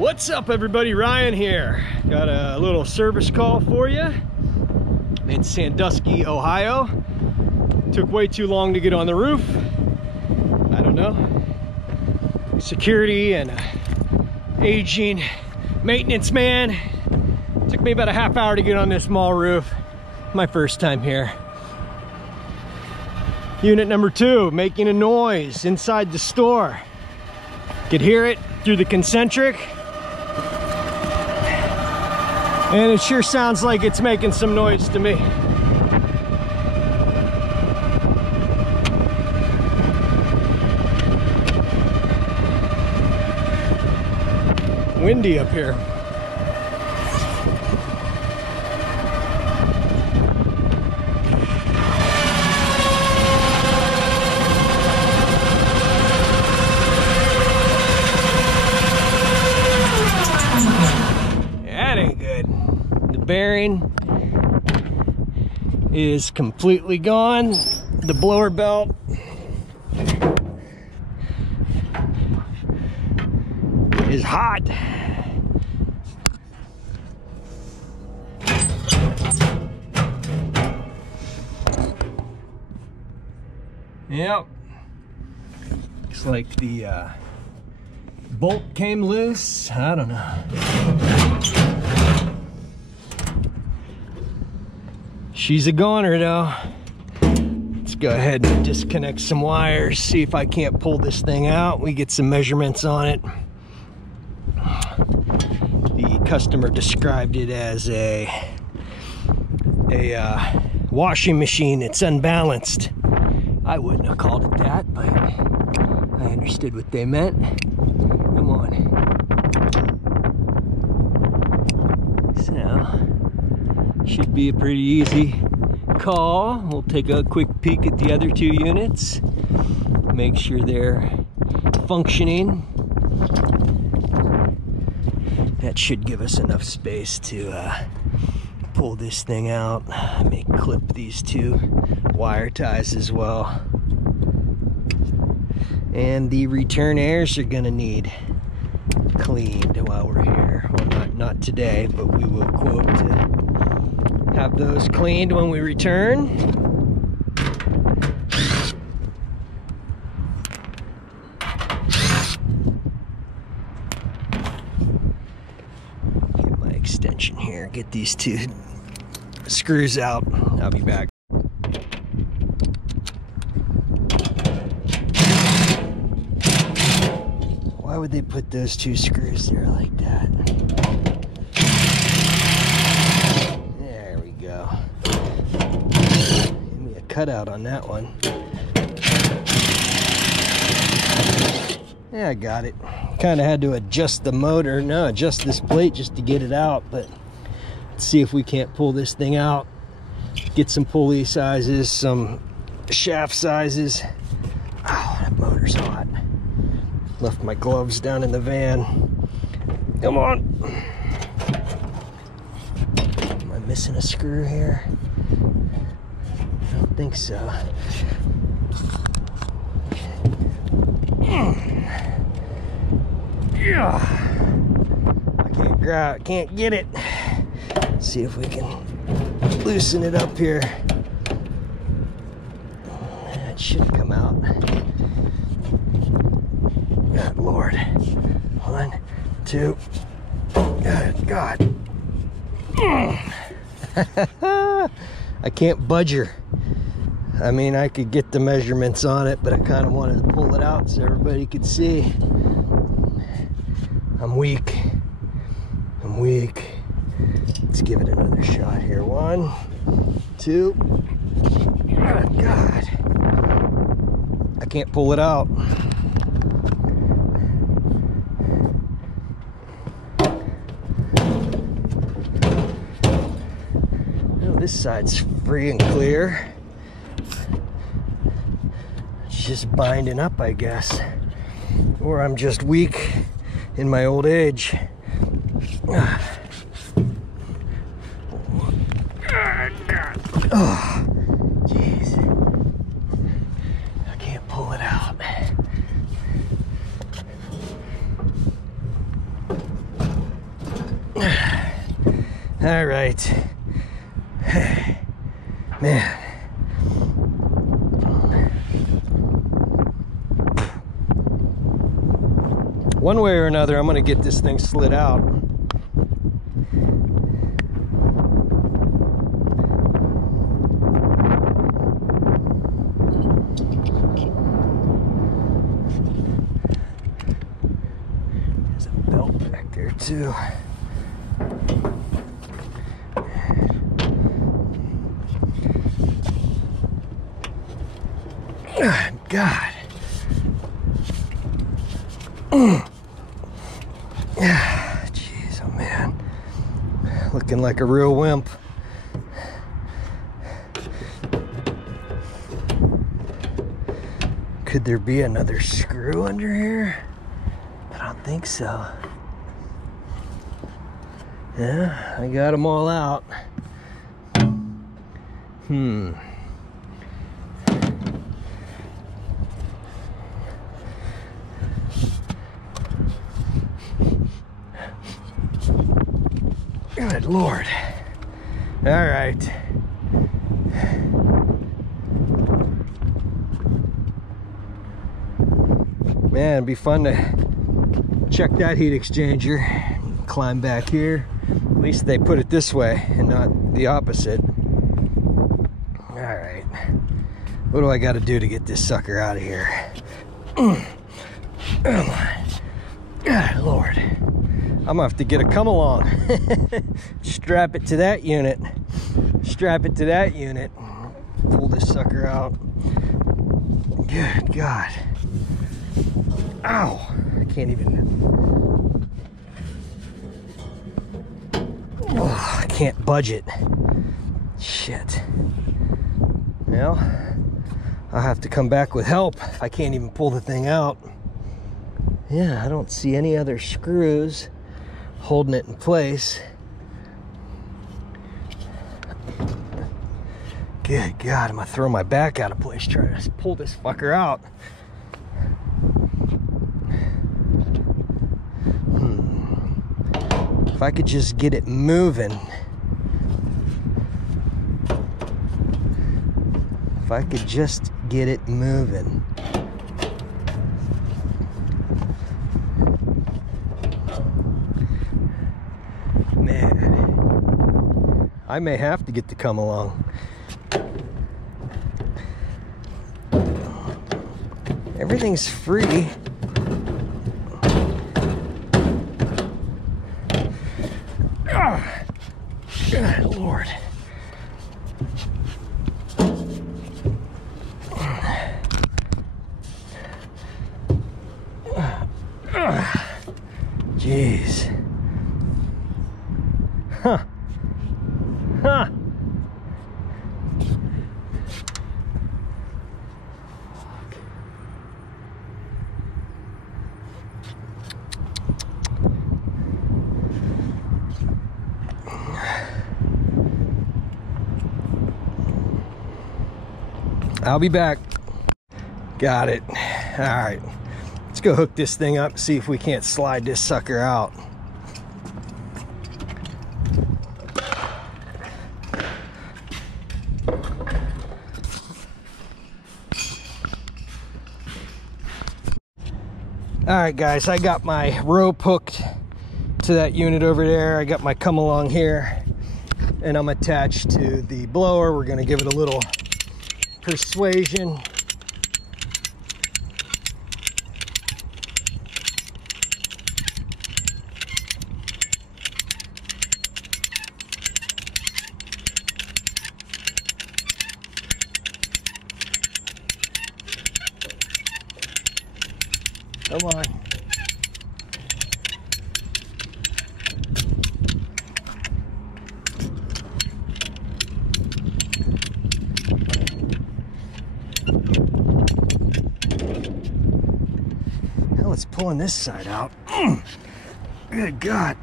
What's up, everybody? Ryan here. Got a little service call for you in Sandusky, Ohio. Took way too long to get on the roof. I don't know. Security and aging maintenance man. Took me about a half hour to get on this small roof. My first time here. Unit number 2 making a noise inside the store. Could hear it through the concentric. And it sure sounds like it's making some noise to me. Windy up here. That ain't good. The bearing is completely gone. The blower belt is hot. Yep. Looks like the bolt came loose. I don't know. She's a goner though. Let's go ahead and disconnect some wires, see if I can't pull this thing out. We get some measurements on it. The customer described it as a washing machine that's unbalanced. I wouldn't have called it that, but I understood what they meant. Come on. So, should be a pretty easy call. We'll take a quick peek at the other 2 units. Make sure they're functioning. That should give us enough space to pull this thing out. I may clip these 2 wire ties as well. And the return airs are gonna need cleaned while we're here. Well, not today, but we will quote to have those cleaned when we return. Get my extension here, get these 2 screws out. I'll be back. Why would they put those 2 screws there like that? There we go. Give me a cutout on that one. Yeah, I got it. Kind of had to adjust the motor. No, adjust this plate just to get it out, but let's see if we can't pull this thing out. Get some pulley sizes, some shaft sizes. Oh, that motor's hot. Left my gloves down in the van. Come on. Am I missing a screw here? I don't think so. Yeah. I can't get it. Let's see if we can loosen it up here. It should come out. God Lord. 1, 2. Good God. I can't budge her. I mean, I could get the measurements on it, but I kind of wanted to pull it out so everybody could see. I'm weak. I'm weak. Let's give it another shot here. 1, 2. Oh, God. I can't pull it out. This side's free and clear. It's just binding up, I guess. Or I'm just weak in my old age. Oh, jeez. I can't pull it out. All right. Man. One way or another, I'm gonna get this thing slid out. There's a belt back there too. God. Jeez, oh man. Looking like a real wimp. Could there be another screw under here? I don't think so. Yeah, I got them all out. Good Lord. All right. Man, it'd be fun to check that heat exchanger. Climb back here. At least they put it this way and not the opposite. All right. What do I got to do to get this sucker out of here? Oh my. God, Lord. I'm gonna have to get a Comealong. Strap it to that unit. Strap it to that unit. Pull this sucker out. Good God. Ow. I can't even. Oh, I can't budge it. Shit. Well, I'll have to come back with help if I can't even pull the thing out. Yeah, I don't see any other screws holding it in place. Good God, I'm gonna throw my back out of place trying to pull this fucker out. If I could just get it moving. If I could just get it moving. Man, I may have to get the Comealong. Everything's free. Good Lord. Jeez. Huh. Huh. I'll be back. Got it. All right. Let's go hook this thing up, see if we can't slide this sucker out. All right, guys, I got my rope hooked to that unit over there. I got my Comealong here, and I'm attached to the blower. We're gonna give it a little persuasion. Come on. Hell, it's pulling this side out. Good God.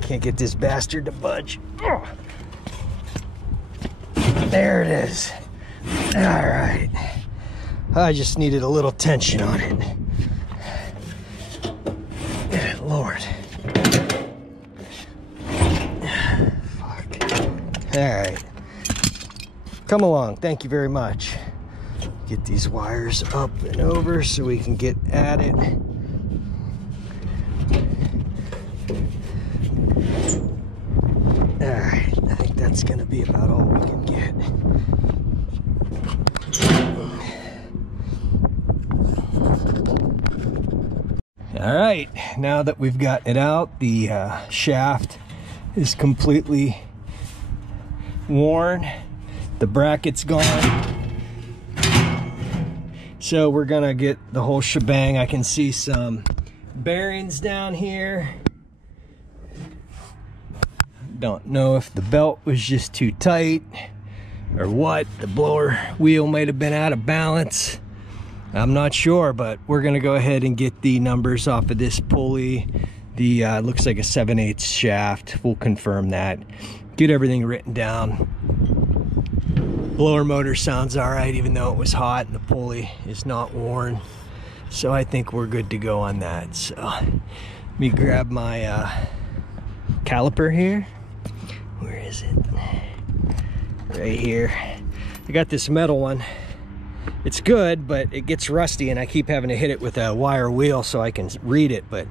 Can't get this bastard to budge. There it is. All right. I just needed a little tension on it. Good Lord. Fuck. All right. Come along. Thank you very much. Get these wires up and over so we can get at it. All right. I think that's going to be about all we can get. All right, now that we've gotten it out, the shaft is completely worn. The bracket's gone. So we're gonna get the whole shebang. I can see some bearings down here. Don't know if the belt was just too tight or what. The blower wheel might have been out of balance. I'm not sure, but we're gonna go ahead and get the numbers off of this pulley. The looks like a 7/8 shaft. We'll confirm that. Get everything written down. Blower motor sounds all right, even though it was hot, and the pulley is not worn. So I think we're good to go on that. So let me grab my caliper here. Where is it? Right here. I got this metal one. It's good, but it gets rusty, and I keep having to hit it with a wire wheel so I can read it. But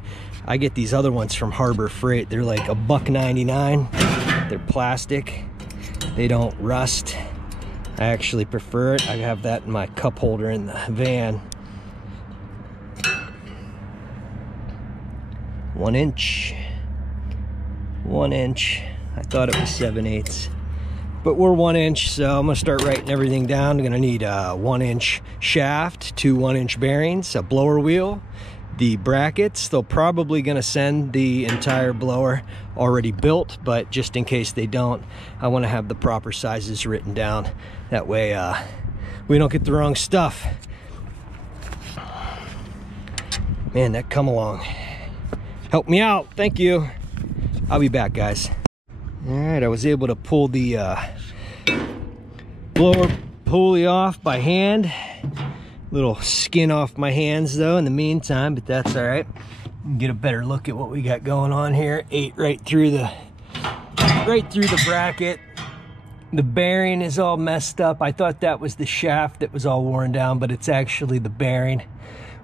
I get these other ones from Harbor Freight. They're like $1.99. They're plastic. They don't rust. I actually prefer it. I have that in my cup holder in the van. 1 inch. 1 inch. I thought it was 7/8. But we're 1 inch, so I'm gonna start writing everything down. I'm gonna need a 1 inch shaft, 2 1-inch bearings, a blower wheel, the brackets. They'll probably gonna send the entire blower already built, but just in case they don't, I wanna have the proper sizes written down. That way we don't get the wrong stuff. Man, that Comealong. Help me out, thank you. I'll be back, guys. All right, I was able to pull the blower pulley off by hand. Little skin off my hands though in the meantime, but that's all right. Get a better look at what we got going on here. Ate right through the bracket. The bearing is all messed up. I thought that was the shaft that was all worn down, but it's actually the bearing.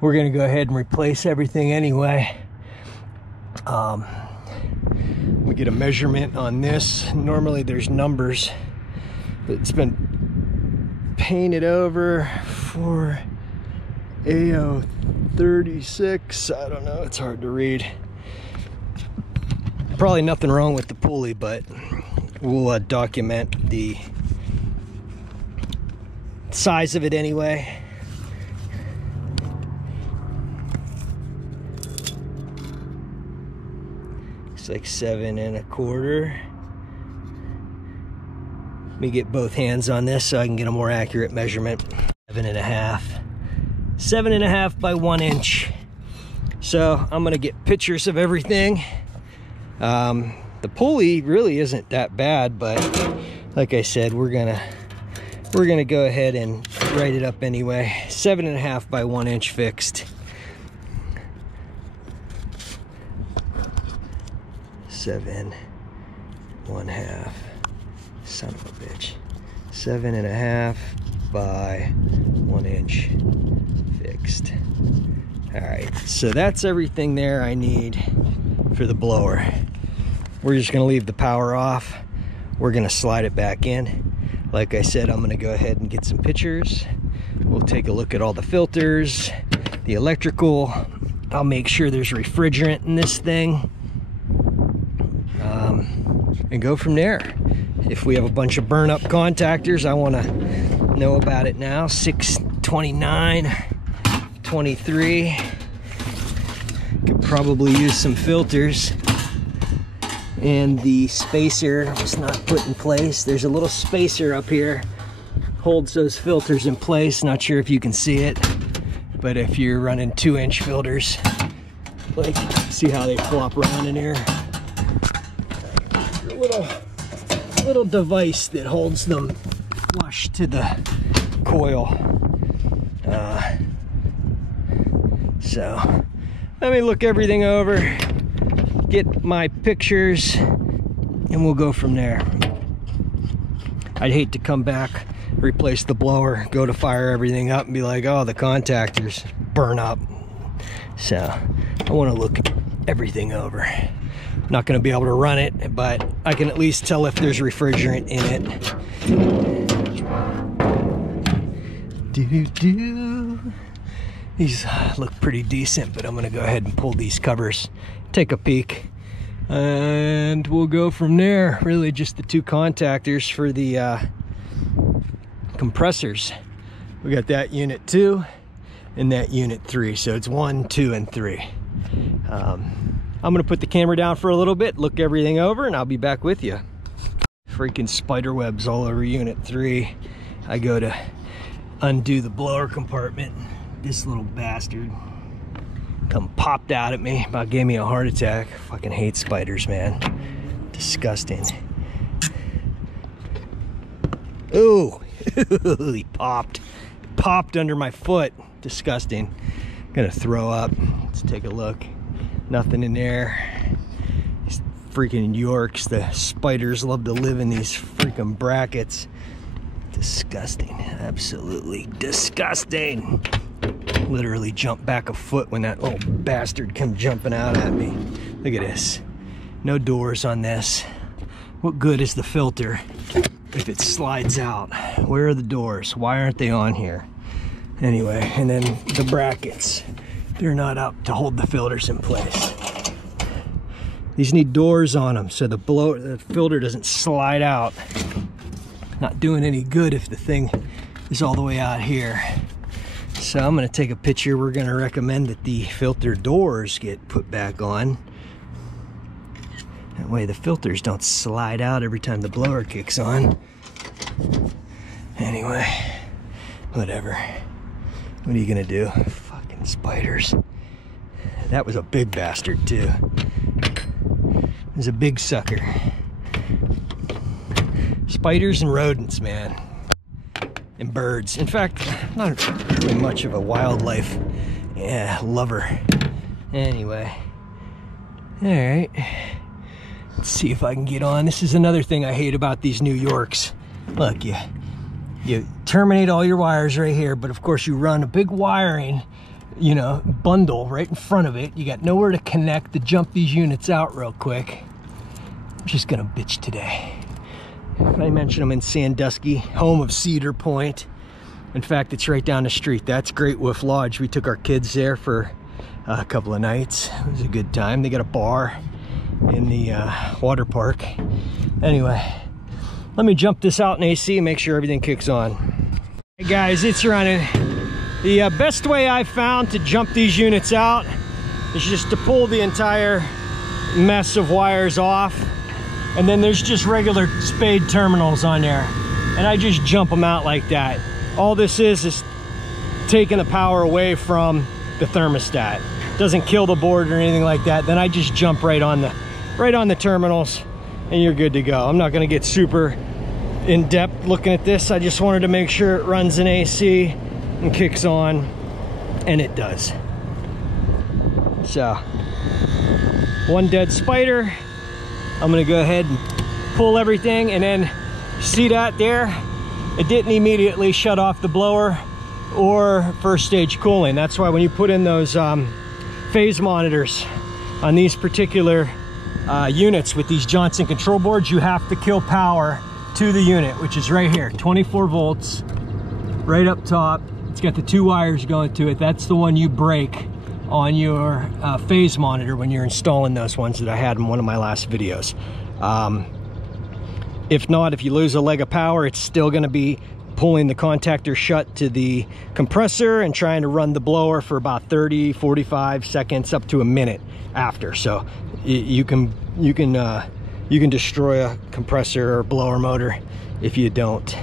We're gonna go ahead and replace everything anyway. We get a measurement on this. Normally there's numbers, but it's been painted over for AO36. I don't know, it's hard to read. Probably nothing wrong with the pulley, but we'll document the size of it anyway. It's like 7 1/4. Let me get both hands on this so I can get a more accurate measurement. 7 1/2. 7 1/2 by 1 inch. So I'm gonna get pictures of everything. The pulley really isn't that bad, but like I said, we're gonna go ahead and write it up anyway. 7 1/2 by 1 inch fixed. 7 1/2. Son of a bitch. 7 1/2 by 1 inch fixed. All right, so that's everything there I need for the blower. We're just gonna leave the power off. We're gonna slide it back in. Like I said, I'm gonna go ahead and get some pictures. We'll take a look at all the filters, the electrical. I'll make sure there's refrigerant in this thing. And go from there. If we have a bunch of burn up contactors, I want to know about it now. 629, 23. Could probably use some filters. And the spacer was not put in place. There's a little spacer up here, holds those filters in place. Not sure if you can see it, but if you're running 2-inch filters, like, see how they flop around in here? Little device that holds them flush to the coil. So let me look everything over, get my pictures, and we'll go from there. I'd hate to come back, replace the blower, go to fire everything up and be like, oh, the contactors burn up. So I want to look everything over. I'm not going to be able to run it, but I can at least tell if there's refrigerant in it. These look pretty decent, but I'm going to go ahead and pull these covers, take a peek, and we'll go from there. Really just the two contactors for the compressors. We got that unit 2 and that unit 3, so it's 1, 2, and 3. I'm gonna put the camera down for a little bit, look everything over, and I'll be back with you. Freaking spider webs all over unit 3. I go to undo the blower compartment. This little bastard come popped out at me, about gave me a heart attack. Fucking hate spiders, man. Disgusting. Ooh, he popped under my foot. Disgusting. Gonna throw up. Let's take a look. Nothing in there. These freaking Yorks, the spiders love to live in these freaking brackets. Disgusting. Absolutely disgusting. Literally jumped back a foot when that little bastard came jumping out at me. Look at this. No doors on this. What good is the filter if it slides out? Where are the doors? Why aren't they on here? Anyway, and then the brackets. They're not up to hold the filters in place. These need doors on them so the filter doesn't slide out. Not doing any good if the thing is all the way out here. So I'm going to take a picture. We're going to recommend that the filter doors get put back on. That way the filters don't slide out every time the blower kicks on. Anyway, whatever. What are you going to do? Fucking spiders. That was a big bastard too. It was a big sucker. Spiders and rodents, man. And birds. In fact, I'm not really much of a wildlife lover. Anyway. Alright. Let's see if I can get on. This is another thing I hate about these New Yorks. Look, you terminate all your wires right here, but of course you run a big wiring, you know, bundle right in front of it. You got nowhere to connect to jump these units out real quick. I'm just gonna bitch today. I mentioned I'm in Sandusky, home of Cedar Point. In fact, it's right down the street. That's Great Wolf Lodge. We took our kids there for a couple of nights. It was a good time. They got a bar in the water park. Anyway, let me jump this out in AC and make sure everything kicks on. Hey guys, it's running. The best way I've found to jump these units out is just to pull the entire mess of wires off. And then there's just regular spade terminals on there. And I just jump them out like that. All this is taking the power away from the thermostat. Doesn't kill the board or anything like that. Then I just jump right on the terminals and you're good to go. I'm not gonna get super in depth looking at this. I just wanted to make sure it runs in AC and kicks on, and it does. So, one dead spider. I'm gonna go ahead and pull everything, and then see that there? It didn't immediately shut off the blower or first stage cooling. That's why when you put in those phase monitors on these particular units with these Johnson control boards, you have to kill power to the unit, which is right here, 24 volts, right up top. It's got the 2 wires going to it. That's the one you break on your phase monitor when you're installing those ones that I had in one of my last videos. If not, if you lose a leg of power, it's still going to be pulling the contactor shut to the compressor and trying to run the blower for about 30, 45 seconds up to a minute after. So you can destroy a compressor or blower motor if you don't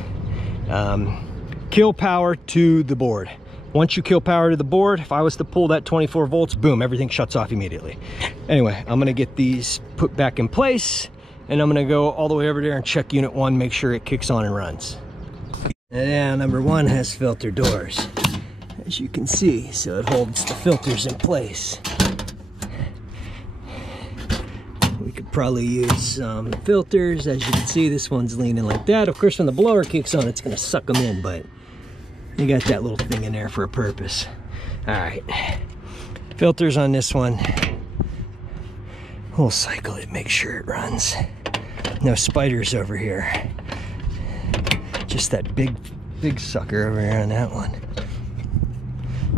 kill power to the board. Once you kill power to the board, if I was to pull that 24 volts, boom, everything shuts off immediately. Anyway, I'm gonna get these put back in place, and I'm gonna go all the way over there and check unit 1, make sure it kicks on and runs. And yeah, number 1 has filter doors, as you can see, so it holds the filters in place. We could probably use some filters. As you can see, this one's leaning like that. Of course, when the blower kicks on, it's gonna suck them in, but you got that little thing in there for a purpose. All right, filters on this one. We'll cycle it, make sure it runs. No spiders over here. Just that big sucker over here on that one.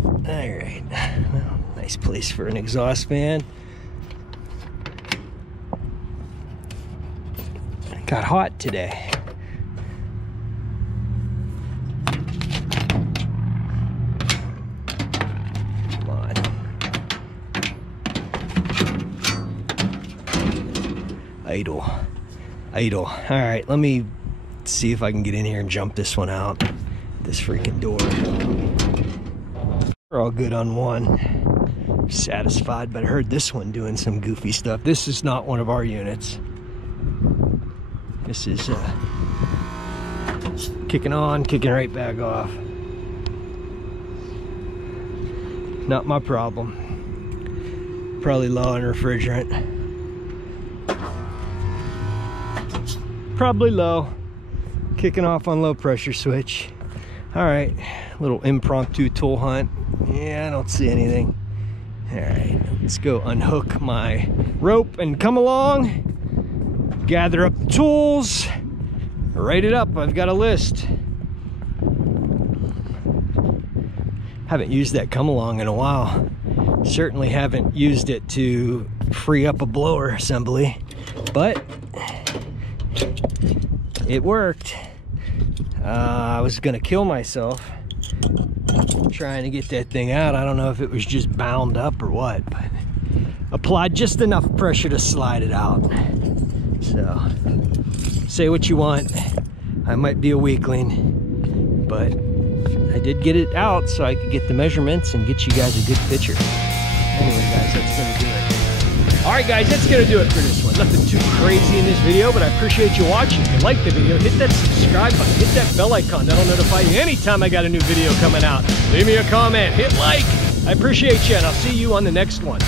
All right, well, nice place for an exhaust fan. It got hot today. Come on. Idle. All right, let me see if I can get in here and jump this one out. This freaking door. We're all good on one. Satisfied, but I heard this one doing some goofy stuff. This is not one of our units. This is kicking on, kicking right back off. Not my problem. Probably low on refrigerant. Probably low. Kicking off on low pressure switch. All right, little impromptu tool hunt. Yeah, I don't see anything. All right, let's go unhook my rope and come along. Gather up the tools. Write it up. I've got a list. Haven't used that Comealong in a while. Certainly haven't used it to free up a blower assembly, but it worked. I was gonna kill myself trying to get that thing out. I don't know if it was just bound up or what, but applied just enough pressure to slide it out. So, say what you want. I might be a weakling, but I did get it out so I could get the measurements and get you guys a good picture. Anyway, guys, that's gonna do it. All right, guys, that's gonna do it for this one. Nothing too crazy in this video, but I appreciate you watching. If you like the video, hit that subscribe button, hit that bell icon. That'll notify you anytime I got a new video coming out. Leave me a comment, hit like. I appreciate you, and I'll see you on the next one.